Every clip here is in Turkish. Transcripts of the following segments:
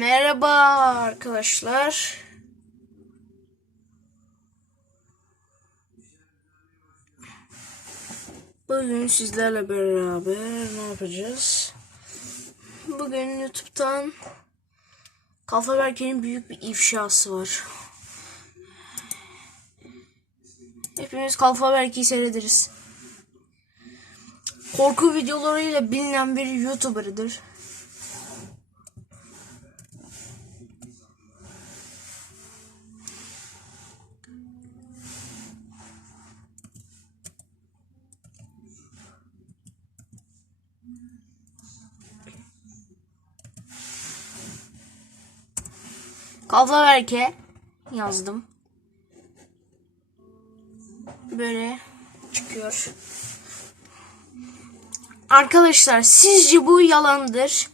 Merhaba arkadaşlar. Bugün sizlerle beraber ne yapacağız? Bugün YouTube'dan Kafa Berke'nin büyük bir ifşası var. Hepimiz Kafa Berke'yi seyrederiz. Korku videolarıyla bilinen bir YouTuber'dır. Kafa Berke yazdım. Böyle çıkıyor. Arkadaşlar sizce bu yalandır.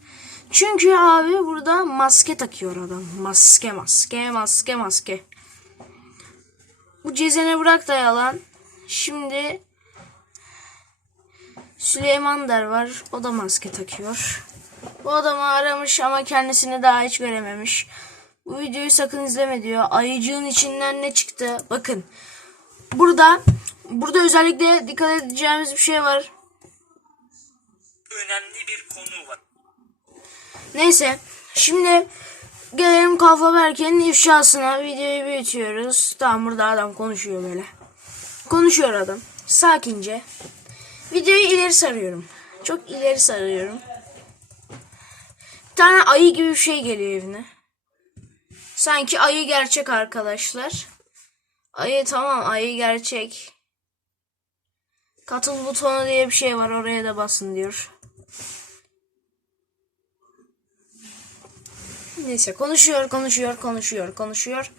Çünkü abi burada maske takıyor adam. Maske maske maske maske. Bu Cezene bırak da yalan. Şimdi Süleyman Der var. O da maske takıyor. Bu adamı aramış ama kendisini daha hiç görememiş. Bu videoyu sakın izleme diyor. Ayıcığın içinden ne çıktı? Bakın. Burada burada özellikle dikkat edeceğimiz bir şey var. önemli bir konu var. Neyse. Şimdi gelelim Kafa Berke'nin ifşasına. Videoyu büyütüyoruz. Tamam burada adam konuşuyor böyle. Konuşuyor adam. Sakince. Videoyu ileri sarıyorum. Çok ileri sarıyorum. Bir tane ayı gibi bir şey geliyor evine. Sanki ayı gerçek arkadaşlar. Ayı tamam ayı gerçek. Katıl butonu diye bir şey var oraya da basın diyor. Neyse konuşuyor konuşuyor konuşuyor konuşuyor.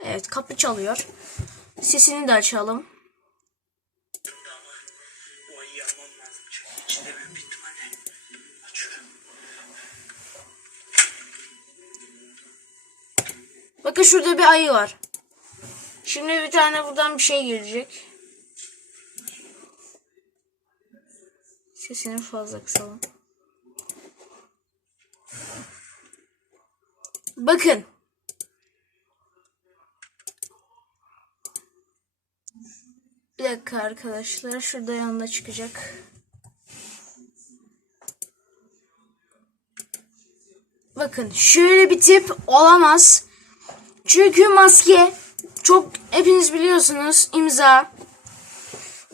Evet kapı çalıyor. Sesini de açalım. Bakın şurada bir ayı var. Şimdi bir tane buradan bir şey gelecek. Sesini fazla kısalım. Bakın. Bir dakika arkadaşlar. Şurada yanında çıkacak. Bakın şöyle bir tip olamaz. Çünkü maske çok hepiniz biliyorsunuz imza.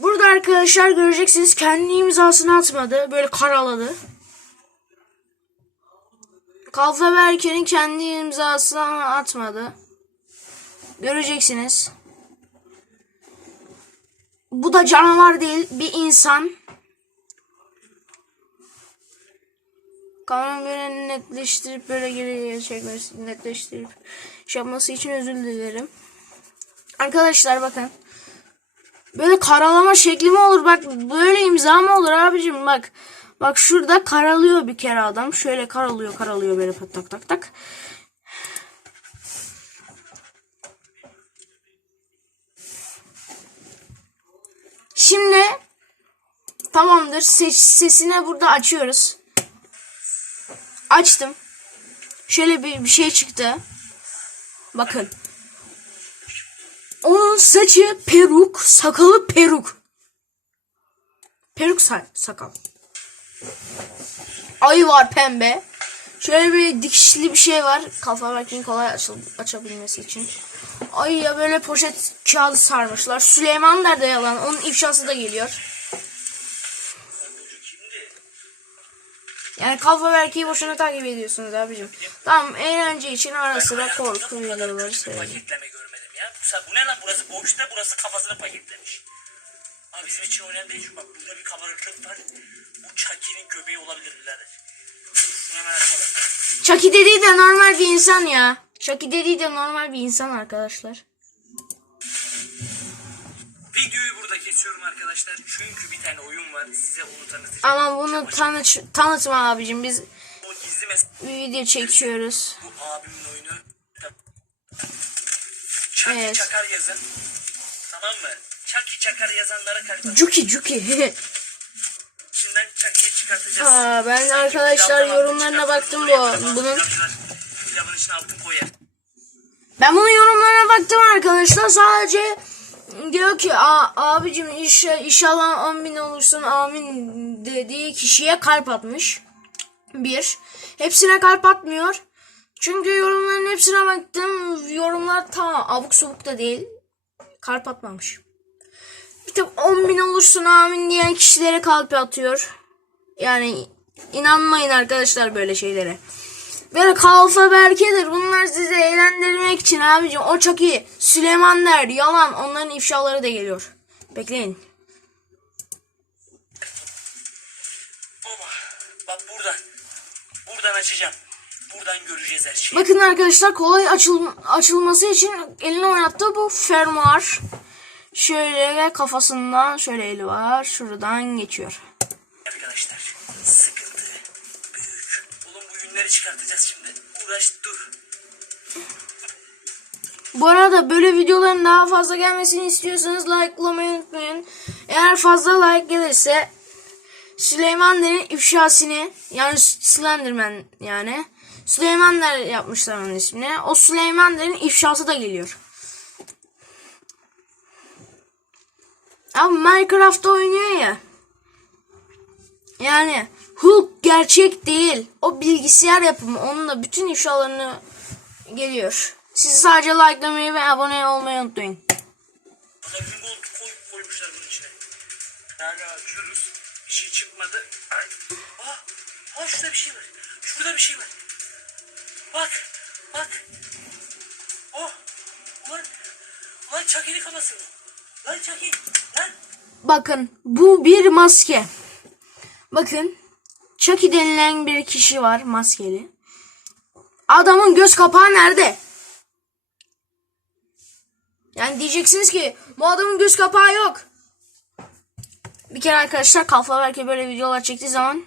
Burada arkadaşlar göreceksiniz kendi imzasını atmadı. Böyle karaladı. Kalfa Berke'nin kendi imzasını atmadı. Göreceksiniz. Bu da canavar değil bir insan. Kanun böyle netleştirip böyle geri çekmesi, netleştirip şey yapması için özür dilerim. Arkadaşlar bakın. Böyle karalama şekli mi olur? Bak böyle imza mı olur abicim? Bak. Bak şurada karalıyor bir kere adam. Şöyle karalıyor karalıyor böyle tak tak tak tak. Şimdi tamamdır. Ses, sesine burada açıyoruz. Açtım. Şöyle bir, bir şey çıktı. Bakın. Onun saçı peruk, sakalı peruk. Peruk sa- sakal. Ayı var pembe. Şöyle bir dikişli bir şey var. Kafa belki kolay açıl- açabilmesi için. Ayıya böyle poşet kağıdı sarmışlar. Süleyman nerede yalan? Onun ifşası da geliyor. Yani kafa erkeği boşuna takip ediyorsunuz abicim. Tamam eğlence için ara sıra korku videoları severim. paketleme görmedim ya. Bu, ne lan burası boş ne burası kafasını paketlemiş. Ama bizim için önemli değil bak burada bir kabarıklık var. Bu Chucky'nin göbeği olabilir birader. Chucky dediği de normal bir insan ya. Chucky dediği de normal bir insan arkadaşlar. Videoyu burada kesiyorum arkadaşlar. Çünkü bir tane oyun var. Size onu tanıtacağım. Ama bunu tanıt tanıtma abicim biz video çekiyoruz. Bu abimin oyunu. Chucky Evet. Çakar yazın. Tamam mı? Chucky Çakar yazanlara kalp atın. Cuki Cuki. Chucky'yi çıkartacağım. çıkartacağız. Aa, ben Sanki arkadaşlar yorumlarına baktım bu- bunun. Pilavın içine altın koyar. Ben bunun yorumlarına baktım arkadaşlar. Sadece diyor ki abicim iş, inşallah amin olursun amin dediği kişiye kalp atmış. Bir. Hepsine kalp atmıyor. Çünkü yorumların hepsine baktım. Yorumlar tamam abuk subuk da değil. Kalp atmamış. Bir tek 10 bin olursun amin diyen kişilere kalp atıyor. Yani inanmayın arkadaşlar böyle şeylere. Böyle kalfa berkedir. Bunlar sizi eğlendirmek için abicim. O çok iyi. Süleyman der. Yalan. Onların ifşaları da geliyor. Bekleyin. Baba bak buradan. Buradan açacağım. Buradan göreceğiz her şeyi. Bakın arkadaşlar kolay açıl açılması için elini oynattığı bu fermuar. Şöyle kafasından şöyle eli var. Şuradan geçiyor. Arkadaşlar Yünleri çıkartacağız şimdi. Uğraş dur. Bu arada böyle videoların daha fazla gelmesini istiyorsanız likelamayı unutmayın. Eğer fazla like gelirse Süleymanların ifşasını yani Slenderman yani Süleymanlar yapmışlar onun ismini. O Süleymanların ifşası da geliyor. Abi Minecraft'ta oynuyor ya. Yani Hulk gerçek değil. O bilgisayar yapımı. Onun da bütün ifşalarını geliyor. Siz sadece likelamayı ve abone olmayı unutmayın. Gold koy, koymuşlar bunun içine. Yani açıyoruz. Bir şey çıkmadı. Ay. Aa, aa şurada bir şey var. Şurada bir şey var. Bak. Bak. Oh. Ulan. Ulan Chucky'nin kafası. Lan Chucky. Lan. Bakın bu bir maske. Bakın Chucky denilen bir kişi var maskeli. Adamın göz kapağı nerede? Yani diyeceksiniz ki bu adamın göz kapağı yok. Bir kere arkadaşlar Kalfa belki böyle videolar çektiği zaman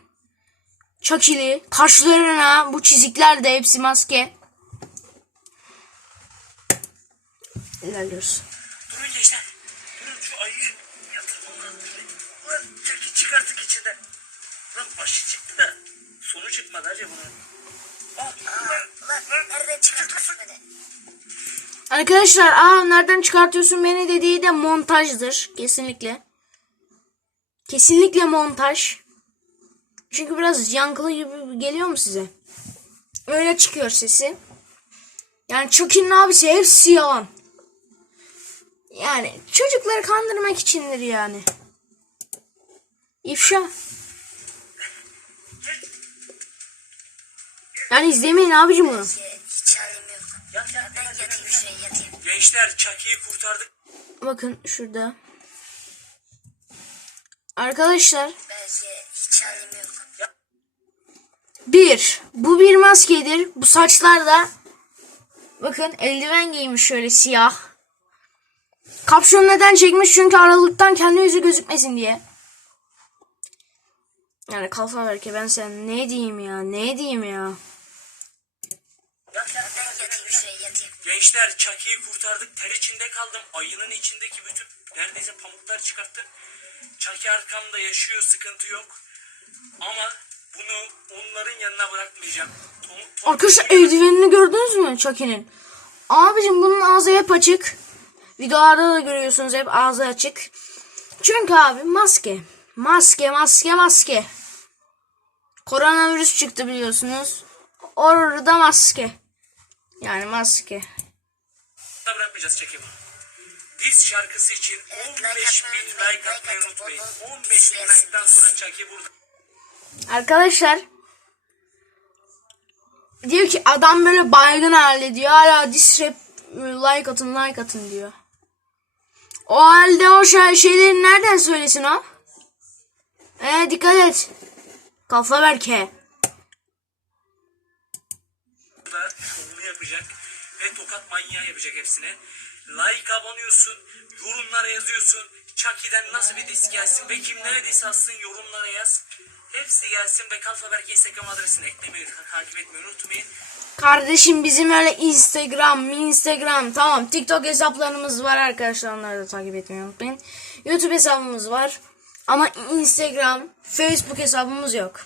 Chucky'li kaşlarına bu çizikler de hepsi maske. İlerliyoruz. Durun gençler. Durun şu ayıyı lazım. Ulan Chucky çıkarttık içinden. Lan başı sonu çıkmadı hacı bunun. Ah, Ulan nereden çıkartıyorsun beni? Arkadaşlar aa nereden çıkartıyorsun beni dediği de montajdır. Kesinlikle. Kesinlikle montaj. Çünkü biraz yankılı gibi geliyor mu size? Öyle çıkıyor sesi. Yani Chucky'nin abisi hepsi yalan. Yani çocukları kandırmak içindir yani. İfşa. Yani izlemeyin abicim bunu. Hiç halim yok. Yat yat Ben yat yatayım yat. şuraya yatayım. Gençler Chucky'yi kurtardık. Bakın şurada. Arkadaşlar Belki hiç halim yok. bir bu bir maskedir. Bu saçlar da bakın eldiven giymiş şöyle siyah. Kapşonu neden çekmiş? Çünkü aralıktan kendi yüzü gözükmesin diye. Yani kalfa belki ben sen ne diyeyim ya ne diyeyim ya. Yat yat Ben yat yat. yatayım şuraya yatayım. Gençler Chucky'yi kurtardık. Ter içinde kaldım. Ayının içindeki bütün neredeyse pamuklar çıkarttım. Chucky arkamda yaşıyor. Sıkıntı yok. Ama bunu onların yanına bırakmayacağım. Tom, Tom- Arkadaşlar eldivenini gördünüz mü Chucky'nin? Abicim bunun ağzı hep açık. Videolarda da görüyorsunuz hep ağzı açık. Çünkü abi maske. Maske maske maske. Koronavirüs çıktı biliyorsunuz. Orada maske. Yani maske. da bırakmayacağız Chucky'yi. Diz şarkısı için Evet, 15 like bin atmayı like unutmayın, atmayı unutmayın. atıp bol bol 15 bin like'dan sonra Chucky burada. Arkadaşlar diyor ki adam böyle baygın halde diyor. Hala diss rap like atın like atın diyor. O halde o şey, şeyleri nereden söylesin o? Ee, dikkat et. Kafa berke. Burada yapacak ve tokat manyağı yapacak hepsine. Like abanıyorsun, yorumlara yazıyorsun. Chucky'den nasıl bir disk gelsin ve kimlere disk atsın yorumlara yaz. Hepsi gelsin ve Kalfaberk Instagram adresini eklemeyi, takip etmeyi unutmayın. Kardeşim bizim öyle Instagram, Instagram tamam TikTok hesaplarımız var arkadaşlar onları da takip etmeyi unutmayın. YouTube hesabımız var ama Instagram, Facebook hesabımız yok.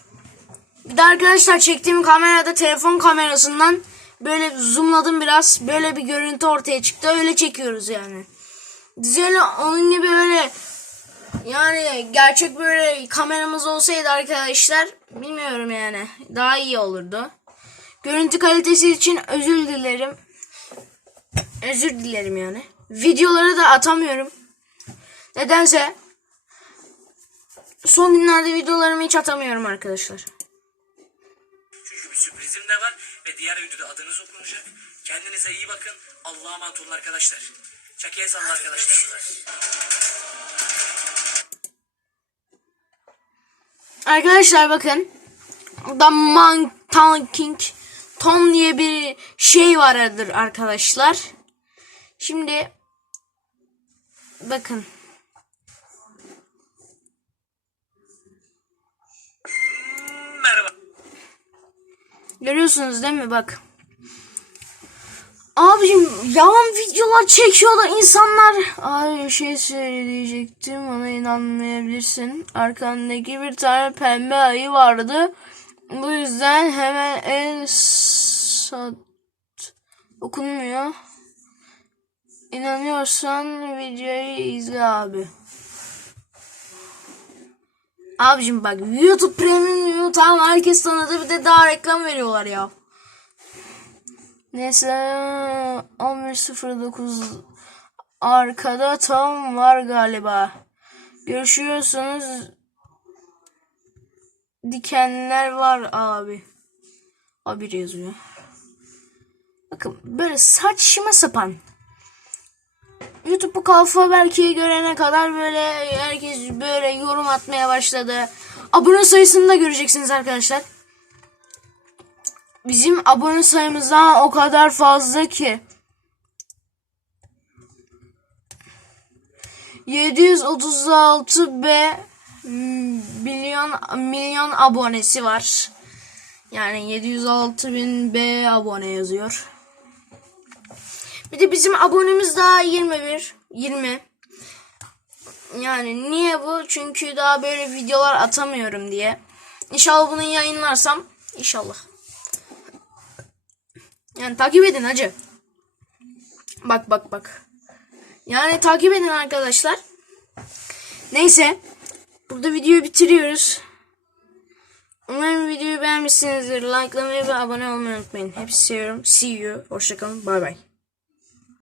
Bir de arkadaşlar çektiğim kamerada telefon kamerasından böyle zoomladım biraz. Böyle bir görüntü ortaya çıktı. Öyle çekiyoruz yani. Güzel onun gibi öyle yani gerçek böyle kameramız olsaydı arkadaşlar bilmiyorum yani daha iyi olurdu. Görüntü kalitesi için özür dilerim. Özür dilerim yani. Videoları da atamıyorum. Nedense son günlerde videolarımı hiç atamıyorum arkadaşlar. Kendinize iyi bakın. Allah'a emanet olun arkadaşlar. Çakıya salla arkadaşlar. Arkadaşlar bakın. Burada Man Talking Tom diye bir şey vardır arkadaşlar. Şimdi bakın. Merhaba. Görüyorsunuz değil mi bak. Abicim yalan videolar çekiyorlar insanlar. Bir şey söyleyecektim ona inanmayabilirsin. Arkandaki bir tane pembe ayı vardı. Bu yüzden hemen en sat okunmuyor. İnanıyorsan videoyu izle abi. Abicim bak YouTube Premium tamam herkes tanıdı bir de daha reklam veriyorlar ya. Neyse 11.09 arkada tam var galiba. Görüşüyorsunuz dikenler var abi. Abi yazıyor. Bakın böyle saçma sapan. YouTube bu kalfa belki görene kadar böyle herkes böyle yorum atmaya başladı. Abone sayısını da göreceksiniz arkadaşlar. Bizim abone sayımızdan o kadar fazla ki. 736 B milyon milyon abonesi var. Yani 706 bin B abone yazıyor. Bir de bizim abonemiz daha 21. 20. Yani niye bu? Çünkü daha böyle videolar atamıyorum diye. İnşallah bunu yayınlarsam. inşallah. Yani takip edin hacı. Bak bak bak. Yani takip edin arkadaşlar. Neyse. Burada videoyu bitiriyoruz. Umarım videoyu beğenmişsinizdir. Likelamayı ve abone olmayı unutmayın. Hepsi seviyorum. See you. Hoşçakalın. Bay bay.